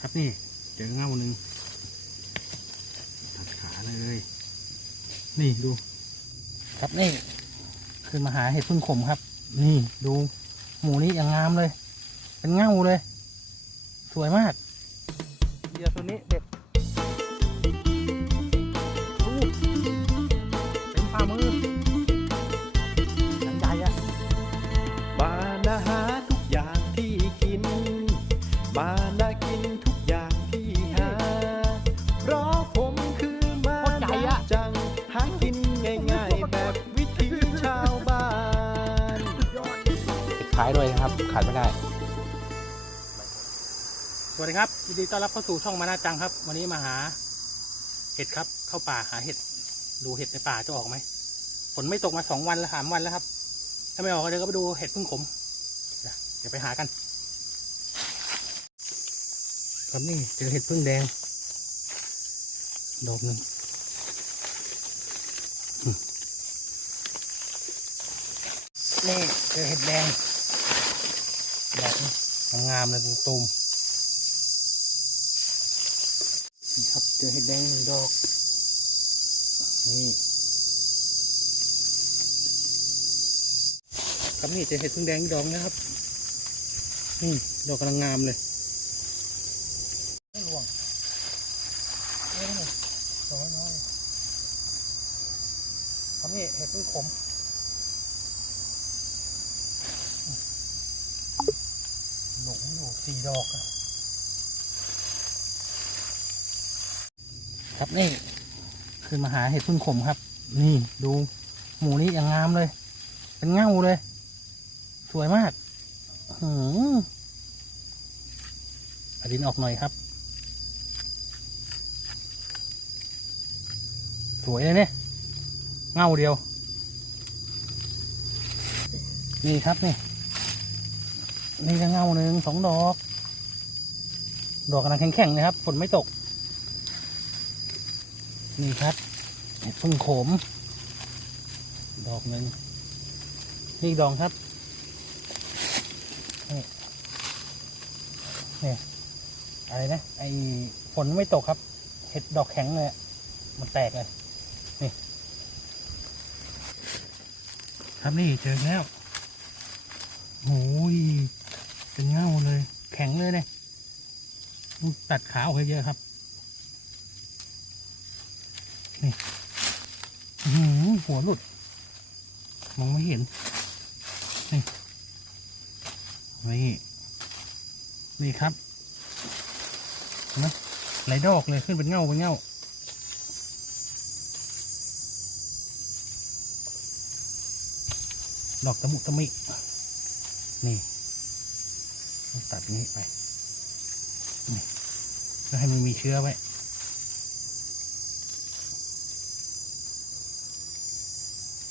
ครับนี่ เจอเงาหนึ่งตัดขาเลย นี่ดู ครับนี่คือมาหาเห็ดพึ่งขมครับ นี่ดู หมูนี้อย่างงามเลย เป็นเงาเลย สวยมากเหยื่อตัวนี้เด็ดดู ขายด้วยนะครับ ขายไม่ได้ สวัสดีครับยินดีต้อนรับเข้าสู่ช่องมานาจังครับ วันนี้มาหา เห็ดครับ เข้าป่าหาเห็ด ดูเห็ดในป่าจะออกไหมฝนไม่ตกมาสองวันแล้วสามวันแล้วครับ ถ้าไม่ออกก็เดี๋ยวก็ไปดูเห็ดพึ่งขมเดี๋ยวเดี๋ยวไปหากัน ครับนี่เจอเห็ดพึ่งแดงดอกหนึ่งอืมนี่เจอเห็ดแดงดอกนี้ งามๆเลยตูมๆนี่ครับเจอเห็ดแดงหนึ่งดอก นี่ครับนี่เจอเห็ดพึ่งแดงอีกดอกนะครับ นี่ดอกกำลังงามเลยไม่ร่วงเอ้ยดอกน้อยๆครับนี่เห็ดพึ่งขม หลงอยู่ สี่ดอกครับนี่คือมาหาเห็ดพึ่งขมครับ นี่ดูหมูนี้อย่างงามเลย เป็นเงาเลย สวยมากหืมเอาดินออกหน่อยครับ สวยเลยเนี่ยเงาเดียว นี่ครับนี่ นี่ก็เงาหนึ่งสองดอก ดอกกำลังแข็งๆนะครับฝนไม่ตก นี่ครับเห็ดพึ่งโขม ดอกหนึ่งนี่ดอกครับนี่นี่อะไรนะไอฝนไม่ตกครับ เห็ดดอกแข็งเลยมันแตกเลยนี่ ครับนี่เจอแล้ว โอ้ย เป็นเง่าเลย แข็งเลยเนี่ย ตัดขาออกให้เยอะครับ นี่หือหัวหลุด มองไม่เห็น นี่นี่นี่ครับนไหมไหลดอกเลยขึ้นเป็นเง่าเป็นเง่าดอกตะมุตะมิ นี่ ตัดนี้ไป แล้วให้มันมีเชื้อไว้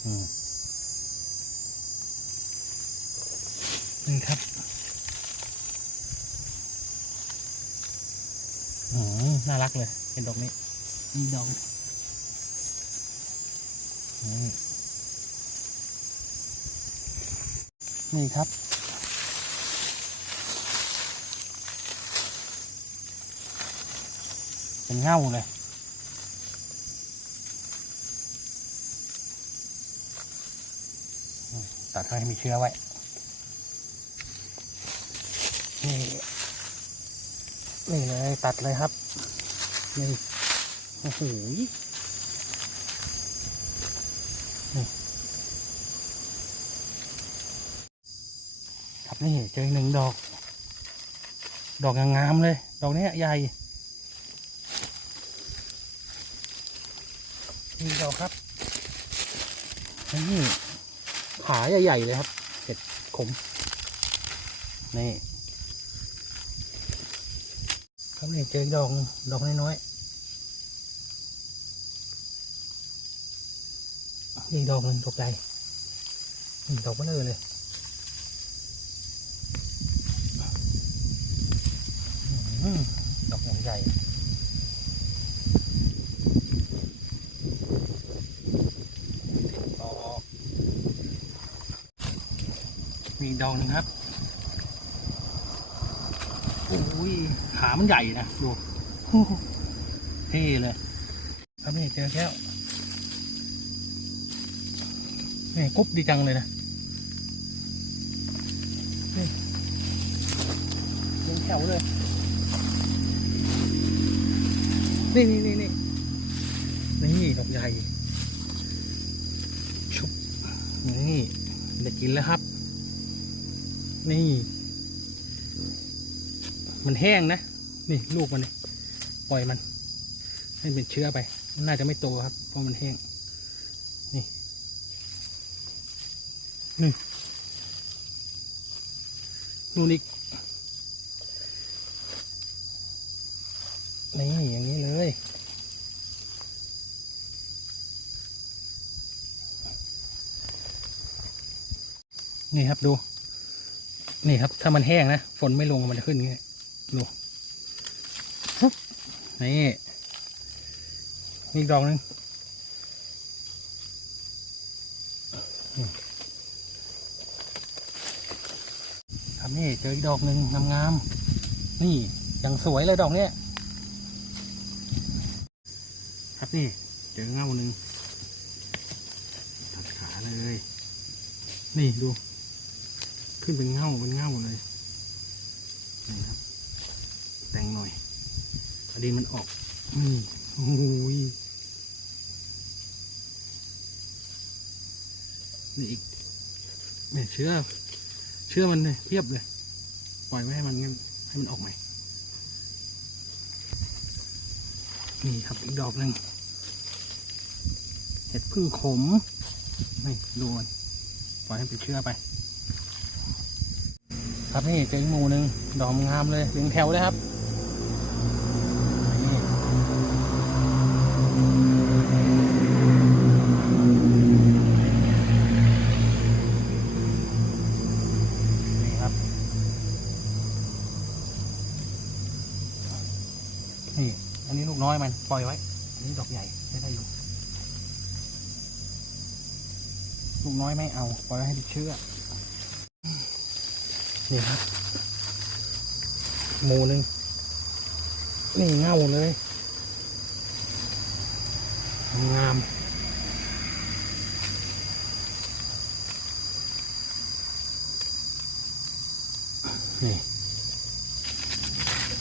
อืมนี่ครับอืมน่ารักเลย เห็นดอกนี้นี่ดอกนี่นี่ครับ เป็นเง่าเลยตัดให้มีเชื้อไว้นี่นี่เลยตัดเลยครับนี่โอ้โหนี่ครับนี่เจออีกหนึ่งดอก ดอกงามๆเลย ดอกนี้ใหญ่ นี่ดอกครับนี่ขาใหญ่ ๆ เลยครับเห็ดขม นี่ครับนี่เจออกดอกดอกน้อยๆนี่ดอกหนึ่งดอกใหญ่นี่ดอกเบลอเลยอืมดอกใหญ่ๆออกมีอีก ดอกหนึ่งครับโอ้โหอุ้ยขามันใหญ่นะดูเท่เลย ครับนี่เจอแก้วนี่กรุบดีจังเลยนะนี่เป็นแถวเลย นี่นี่นี่นี่นี่ดอกใหญ่ชุบนี่ได้กินแล้วครับ นี่ มันแห้งนะ นี่ลูกมันนี่ปล่อยมัน ให้เป็นเชื้อไป มันน่าจะไม่โตครับ เพราะมันแห้ง นี่นี่นู่นอีกนี่อย่างนี้เลย นี่ครับดู นี่ครับ ถ้ามันแห้งนะ ฝนไม่ลงมันจะขึ้นอย่างงี้ดูนี่มีอีกดอกหนึ่งครับนี่เจออีกดอกหนึ่งงามๆนี่ย่างสวยเลยดอกเนี้ยครับนี่เจอเงาหนึ่งตัดขาเลย นี่ดู ขึ้นเป็นเงาเป็นเงาเลยนี่ครับ แต่งหน่อยอดีมันออกอืมโอ้ยนี่อีกเนี่ยเชื้อ เชื้อมันเลยเพียบเลย ปล่อยไว้ให้มันงั้นให้มันออกใหม่นี่ครับอีกดอกหนึ่งเห็ดพึ่งขมนี่ดูมันปล่อยให้เป็นเชื้อไป ครับนี่เจออีกหมูหนึ่งดอกงามเลยเรียงแถวเลยครับนี่อันนี้ลูกน้อยมันปล่อยไว้ อันนี้ดอกใหญ่ได้ได้อยู่ ลูกน้อยไม่เอา ปล่อยให้ติดเชื้อ นี่ครับหมูหนึ่งนี่เงาเลยงามนี่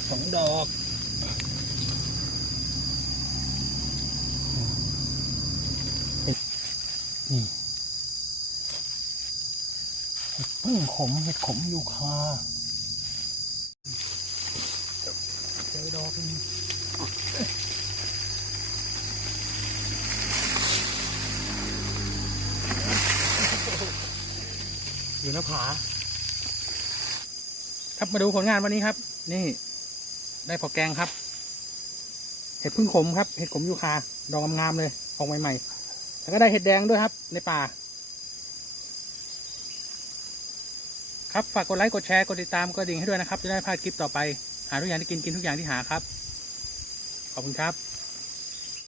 สองดอกนี่เห็ด พึ่งขมเห็ดขมยูคาเจอดอกนึงอยู่หน้าผา ครับมาดูผลงานวันนี้ครับ นี่ ได้พอแกงครับ เห็ดพึ่งขมครับ เห็ดขมยูคา ดอกงามๆเลย ออกใหม่ๆ แล้วก็ได้เห็ดแดงด้วยครับ ในป่า ครับฝากกดไลค์กดแชร์กดติดตามกดดิ่งให้ด้วยนะครับ จะได้พลาดคลิปต่อไป หาทุกอย่างที่กินกินทุกอย่างที่หาครับ ขอบคุณครับ